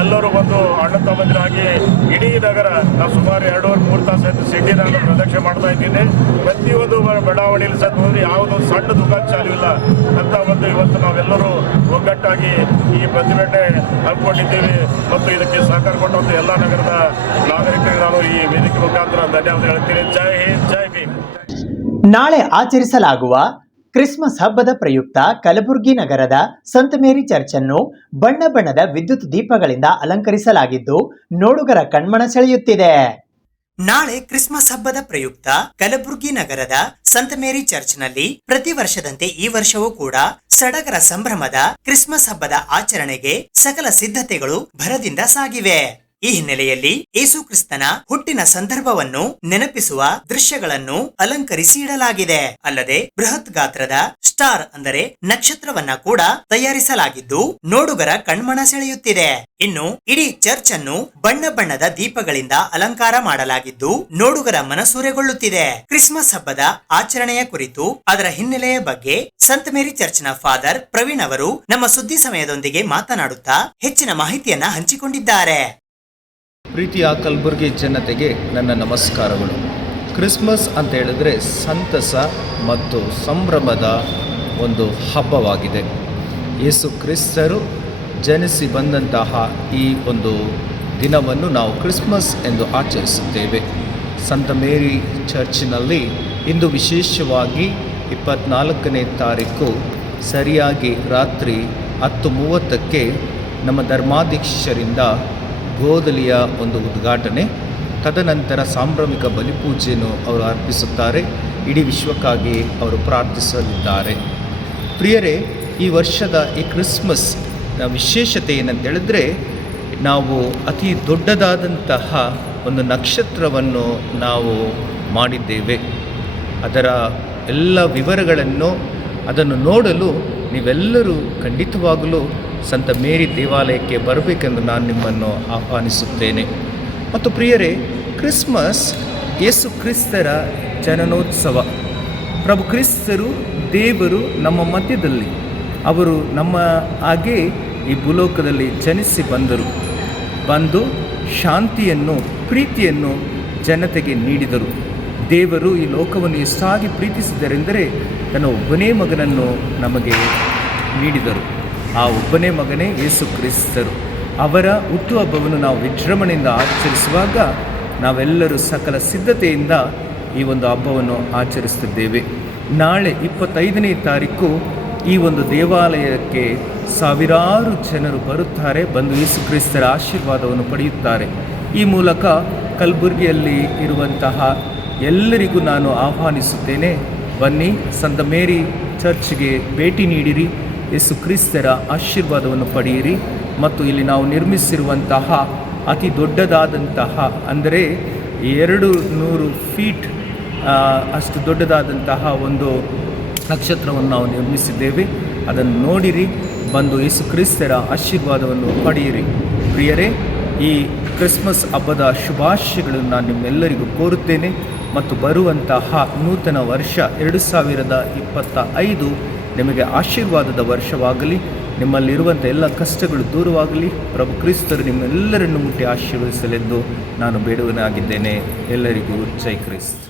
ಎಲ್ಲರೂ ಒಂದು ಅಣ್ಣ ತಮ್ಮಂದಿರಾಗಿ ಇಡೀ ನಗರ ನಾವು ಸುಮಾರು 2-3 ತಾಸು ಸಹಿತ ಸಿಟಿ ನಾನು ಪ್ರದಕ್ಷಿಣೆ ಮಾಡ್ತಾ ಇದ್ದೀನಿ. ಪ್ರತಿಯೊಂದು ಬಡಾವಣೆಯಲ್ಲಿ ಸಹಿತ ಹೋದರೆ ಯಾವುದೋ ಸಣ್ಣ ದುಕಾನ್ ಚಾಲು ಇಲ್ಲ ಅಂತ ಒಂದು ಇವತ್ತು ನಾವೆಲ್ಲರೂ ಒಗ್ಗಟ್ಟಾಗಿ ಈ ಪ್ರತಿಭಟನೆ ಹಮ್ಮಿಕೊಂಡಿದ್ದೀವಿ. ಮತ್ತು ಇದಕ್ಕೆ ಸಹಕಾರ ಕೊಟ್ಟಂತ ಎಲ್ಲ ನಗರದ ನಾಗರಿಕರಿಗೆ ನಾನು ಈ ವೇದಿಕೆ ಮುಖಾಂತರ ಧನ್ಯವಾದ ಹೇಳ್ತೀನಿ. ಜೈ ಹಿಂದ್, ಜೈ ಭೀಮ್. ನಾಳೆ ಆಚರಿಸಲಾಗುವ ಕ್ರಿಸ್ಮಸ್ ಹಬ್ಬದ ಪ್ರಯುಕ್ತ ಕಲಬುರಗಿ ನಗರದ ಸಂತ ಮೇರಿ ಚರ್ಚ್ ಅನ್ನು ಬಣ್ಣ ಬಣ್ಣದ ವಿದ್ಯುತ್ ದೀಪಗಳಿಂದ ಅಲಂಕರಿಸಲಾಗಿದ್ದು ನೋಡುಗರ ಕಣ್ಮನ ಸೆಳೆಯುತ್ತಿದೆ. ನಾಳೆ ಕ್ರಿಸ್ಮಸ್ ಹಬ್ಬದ ಪ್ರಯುಕ್ತ ಕಲಬುರಗಿ ನಗರದ ಸಂತ ಮೇರಿ ಚರ್ಚ್ನಲ್ಲಿ ಪ್ರತಿ ವರ್ಷದಂತೆ ಈ ವರ್ಷವೂ ಕೂಡ ಸಡಗರ ಸಂಭ್ರಮದ ಕ್ರಿಸ್ಮಸ್ ಹಬ್ಬದ ಆಚರಣೆಗೆ ಸಕಲ ಸಿದ್ಧತೆಗಳು ಭರದಿಂದ ಸಾಗಿವೆ. ಈ ಹಿನ್ನೆಲೆಯಲ್ಲಿ ಯೇಸು ಕ್ರಿಸ್ತನ ಹುಟ್ಟಿನ ಸಂದರ್ಭವನ್ನು ನೆನಪಿಸುವ ದೃಶ್ಯಗಳನ್ನು ಅಲಂಕರಿಸಿ ಇಡಲಾಗಿದೆ. ಅಲ್ಲದೆ ಬೃಹತ್ ಗಾತ್ರದ ಸ್ಟಾರ್ ಅಂದರೆ ನಕ್ಷತ್ರವನ್ನ ಕೂಡ ತಯಾರಿಸಲಾಗಿದ್ದು ನೋಡುಗರ ಕಣ್ಮನ ಸೆಳೆಯುತ್ತಿದೆ. ಇನ್ನು ಇಡೀ ಚರ್ಚ್ ಅನ್ನು ಬಣ್ಣ ಬಣ್ಣದ ದೀಪಗಳಿಂದ ಅಲಂಕಾರ ಮಾಡಲಾಗಿದ್ದು ನೋಡುಗರ ಮನಸೂರೆಗೊಳ್ಳುತ್ತಿದೆ. ಕ್ರಿಸ್ಮಸ್ ಹಬ್ಬದ ಆಚರಣೆಯ ಕುರಿತು ಅದರ ಹಿನ್ನೆಲೆಯ ಬಗ್ಗೆ ಸಂತ ಮೇರಿ ಚರ್ಚ್ನ ಫಾದರ್ ಪ್ರವೀಣ್ ಅವರು ನಮ್ಮ ಸುದ್ದಿ ಸಮಯದೊಂದಿಗೆ ಮಾತನಾಡುತ್ತಾ ಹೆಚ್ಚಿನ ಮಾಹಿತಿಯನ್ನ ಹಂಚಿಕೊಂಡಿದ್ದಾರೆ. ಪ್ರೀತಿಯ ಕಲಬುರಗಿ ಜನತೆಗೆ ನನ್ನ ನಮಸ್ಕಾರಗಳು. ಕ್ರಿಸ್ಮಸ್ ಅಂತ ಹೇಳಿದ್ರೆ ಸಂತಸ ಮತ್ತು ಸಂಭ್ರಮದ ಒಂದು ಹಬ್ಬವಾಗಿದೆ. ಯೇಸು ಕ್ರಿಸ್ತರು ಜನಿಸಿ ಬಂದಂತಹ ಈ ಒಂದು ದಿನವನ್ನು ನಾವು ಕ್ರಿಸ್ಮಸ್ ಎಂದು ಆಚರಿಸುತ್ತೇವೆ. ಸಂತ ಮೇರಿ ಚರ್ಚಿನಲ್ಲಿ ಇಂದು ವಿಶೇಷವಾಗಿ 24ನೇ ತಾರೀಕು ಸರಿಯಾಗಿ ರಾತ್ರಿ 10:30ಕ್ಕೆ ನಮ್ಮ ಧರ್ಮಾಧ್ಯಕ್ಷರಿಂದ ಗೋದಲಿಯ ಒಂದು ಉದ್ಘಾಟನೆ, ತದನಂತರ ಸಾಂಭ್ರಮಿಕ ಬಲಿಪೂಜೆಯನ್ನು ಅವರು ಅರ್ಪಿಸುತ್ತಾರೆ. ಇಡೀ ವಿಶ್ವಕ್ಕಾಗಿ ಅವರು ಪ್ರಾರ್ಥಿಸಲಿದ್ದಾರೆ. ಪ್ರಿಯರೇ, ಈ ವರ್ಷದ ಈ ಕ್ರಿಸ್ಮಸ್ ವಿಶೇಷತೆ ಏನಂತೇಳಿದ್ರೆ ನಾವು ಅತಿ ದೊಡ್ಡದಾದಂತಹ ಒಂದು ನಕ್ಷತ್ರವನ್ನು ನಾವು ಮಾಡಿದ್ದೇವೆ. ಅದರ ಎಲ್ಲ ವಿವರಗಳನ್ನು ಅದನ್ನು ನೋಡಲು ನೀವೆಲ್ಲರೂ ಖಂಡಿತವಾಗಲೂ ಸಂತ ಮೇರಿ ದೇವಾಲಯಕ್ಕೆ ಬರಬೇಕೆಂದು ನಾನು ನಿಮ್ಮನ್ನು ಆಹ್ವಾನಿಸುತ್ತೇನೆ. ಮತ್ತು ಪ್ರಿಯರೇ, ಕ್ರಿಸ್ಮಸ್ ಯೇಸು ಕ್ರಿಸ್ತರ ಜನನೋತ್ಸವ. ಪ್ರಭು ಕ್ರಿಸ್ತರು ದೇವರು ನಮ್ಮ ಮಧ್ಯದಲ್ಲಿ, ಅವರು ನಮ್ಮ ಹಾಗೆ ಈ ಭೂಲೋಕದಲ್ಲಿ ಜನಿಸಿ ಬಂದು ಶಾಂತಿಯನ್ನು ಪ್ರೀತಿಯನ್ನು ಜನತೆಗೆ ನೀಡಿದರು. ದೇವರು ಈ ಲೋಕವನ್ನು ಎಷ್ಟಾಗಿ ಪ್ರೀತಿಸಿದರೆಂದರೆ ತನ್ನ ಒಬ್ಬನೇ ಮಗನನ್ನು ನಮಗೆ ನೀಡಿದರು. ಆ ಒಬ್ಬನೇ ಮಗನೇ ಯೇಸು ಕ್ರಿಸ್ತರು. ಅವರ ಹುಟ್ಟುಹಬ್ಬವನ್ನು ನಾವು ವಿಜೃಂಭಣೆಯಿಂದ ಆಚರಿಸುವಾಗ ನಾವೆಲ್ಲರೂ ಸಕಲ ಸಿದ್ಧತೆಯಿಂದ ಈ ಒಂದು ಹಬ್ಬವನ್ನು ಆಚರಿಸುತ್ತಿದ್ದೇವೆ. ನಾಳೆ 25ನೇ ತಾರೀಕು ಈ ಒಂದು ದೇವಾಲಯಕ್ಕೆ ಸಾವಿರಾರು ಜನರು ಬರುತ್ತಾರೆ, ಬಂದು ಯೇಸು ಕ್ರಿಸ್ತರ ಆಶೀರ್ವಾದವನ್ನು ಪಡೆಯುತ್ತಾರೆ. ಈ ಮೂಲಕ ಕಲಬುರಗಿಯಲ್ಲಿ ಇರುವಂತಹ ಎಲ್ಲರಿಗೂ ನಾನು ಆಹ್ವಾನಿಸುತ್ತೇನೆ, ಬನ್ನಿ ಸಂತ ಮೇರಿ ಚರ್ಚ್ಗೆ ಭೇಟಿ ನೀಡಿರಿ, ಯೇಸು ಕ್ರಿಸ್ತರ ಆಶೀರ್ವಾದವನ್ನು ಪಡೆಯಿರಿ. ಮತ್ತು ಇಲ್ಲಿ ನಾವು ನಿರ್ಮಿಸಿರುವಂತಹ ಅತಿ ದೊಡ್ಡದಾದಂತಹ ಅಂದರೆ 200 ಫೀಟ್ ಅಷ್ಟು ದೊಡ್ಡದಾದಂತಹ ಒಂದು ನಕ್ಷತ್ರವನ್ನು ನಾವು ನಿರ್ಮಿಸಿದ್ದೇವೆ. ಅದನ್ನು ನೋಡಿರಿ, ಬಂದು ಯೇಸು ಕ್ರಿಸ್ತರ ಆಶೀರ್ವಾದವನ್ನು ಪಡೆಯಿರಿ. ಪ್ರಿಯರೇ, ಈ ಕ್ರಿಸ್ಮಸ್ ಹಬ್ಬದ ಶುಭಾಶಯಗಳನ್ನು ನಾನು ನಿಮ್ಮೆಲ್ಲರಿಗೂ ಕೋರುತ್ತೇನೆ. ಮತ್ತು ಬರುವಂತಹ ನೂತನ ವರ್ಷ 2025 ನಿಮಗೆ ಆಶೀರ್ವಾದದ ವರ್ಷವಾಗಲಿ. ನಿಮ್ಮಲ್ಲಿರುವಂಥ ಎಲ್ಲ ಕಷ್ಟಗಳು ದೂರವಾಗಲಿ. ಪ್ರಭು ಕ್ರಿಸ್ತರು ನಿಮ್ಮೆಲ್ಲರನ್ನು ಮುಟ್ಟಿ ಆಶೀರ್ವದಿಸಲೆಂದು ನಾನು ಬೇಡುವನಾಗಿದ್ದೇನೆ. ಎಲ್ಲರಿಗೂ ಜೈ ಕ್ರಿಸ್ತ.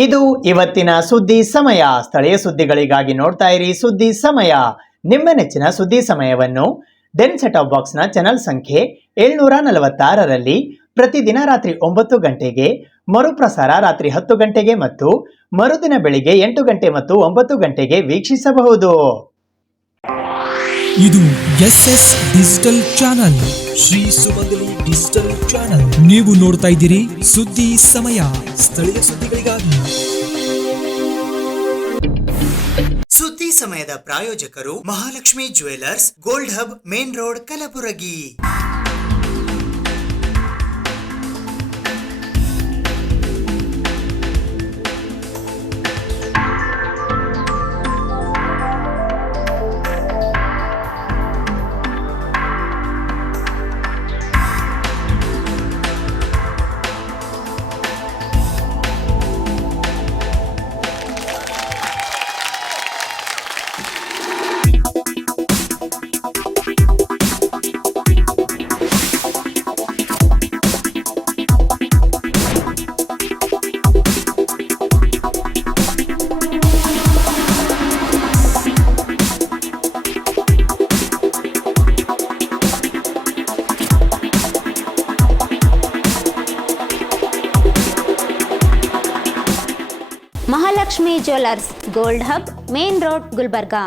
ಇದು ಇವತ್ತಿನ ಸುದ್ದಿ ಸಮಯ. ಸ್ಥಳೀಯ ಸುದ್ದಿಗಳಿಗಾಗಿ ನೋಡ್ತಾ ಇರಿ ಸುದ್ದಿ ಸಮಯ. ನಿಮ್ಮ ನೆಚ್ಚಿನ ಸುದ್ದಿ ಸಮಯವನ್ನು ಡೆನ್ ಸೆಟ್ ಆಫ್ ಬಾಕ್ಸ್ನ ಚಾನಲ್ ಸಂಖ್ಯೆ 746ರಲ್ಲಿ ಪ್ರತಿದಿನ ರಾತ್ರಿ 9 ಗಂಟೆಗೆ, ಮರುಪ್ರಸಾರ ರಾತ್ರಿ 10 ಗಂಟೆಗೆ ಮತ್ತು ಮರುದಿನ ಬೆಳಿಗ್ಗೆ 8 ಗಂಟೆ ಮತ್ತು 9 ಗಂಟೆಗೆ ವೀಕ್ಷಿಸಬಹುದು. ಇದು SS ಡಿಜಿಟಲ್ ಚಾನಲ್, ಶ್ರೀ ಸುಮಂಗಲಿ ಡಿಜಿಟಲ್ ಚಾನಲ್. ನೀವು ನೋಡ್ತಾ ಇದ್ದೀರಿ ಸುದ್ದಿ ಸಮಯ, ಸ್ಥಳೀಯ ಸುದ್ದಿಗಳಿಗಾಗಿ. ಸುದ್ದಿ ಸಮಯದ ಪ್ರಾಯೋಜಕರು Mahalakshmi jewellers, gold hub, main road, Kalaburagi. Mahalakshmi jewellers, gold hub, main road, Gulbarga.